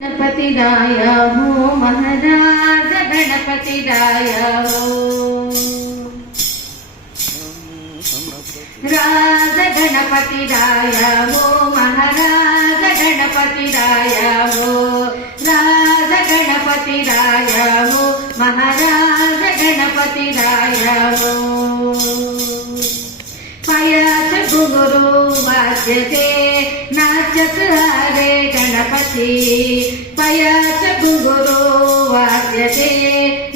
गणपति राया हो महाराज गणपति राया हो राज गणपति राया हो महाराज गणपति राया हो राज गणपति राया हो महाराज गणपति राया हो पायाच घुंगरू वाजते नाचत हरे गणपती पायाच घुंगरू वाजते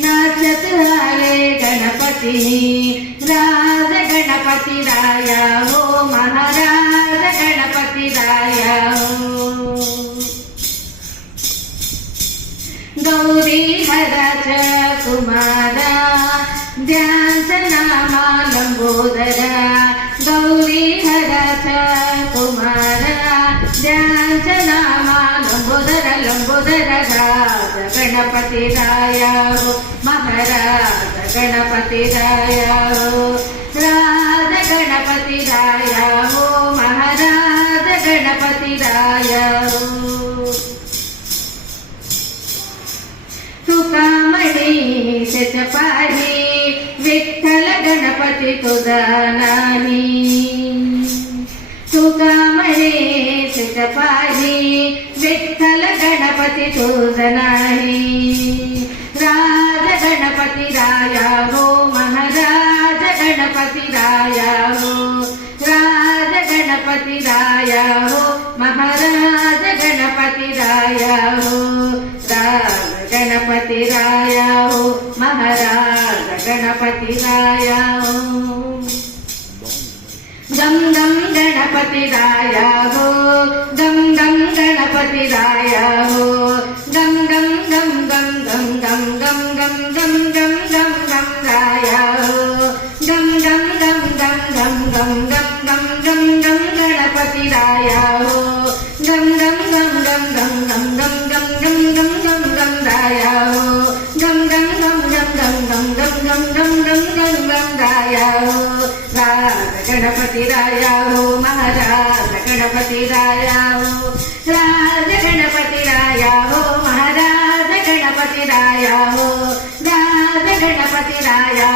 नाचत हरे गणपती राज गणपति राया हो महाराज गणपति राया हो गौरी हराच कुमारा ध्यास नामा लंबोदरा गौरी हराच कुमारा ध्यास नामा लंबोदरा लंबोदरा राज गणपति राया हो महाराज गणपति राया हो राज गणपति राया हो महाराज गणपति राया हो तुका म्हणे शतपाही विठ्ठल गणपती तुझा नाही तुका म्हणे शतपाही विठ्ठल गणपती तुझा नाही राज गणपति राया हो महाराज गणपति राया हो राज गणपति राया हो महाराज गणपति राया हो राज गणपति राया हो महाराज गणपति राया हो गम गम गणपति राया हो गम गम गणपति राया हो गम गम गम गम गम गम गम गम गम गम गम गम राया हो गम गम गम गम गम गम गम गम गम गम गणपति राया हो गम गम गम गम गम गम गम गम गम गम गम गम राया हो गम गम गम गम गम गम गम गम गम गम गम राया हो राज गणपति राया हो महाराज गणपति राया हो राज गणपति राया हो महाराज गणपति राया हो राज गणपति राया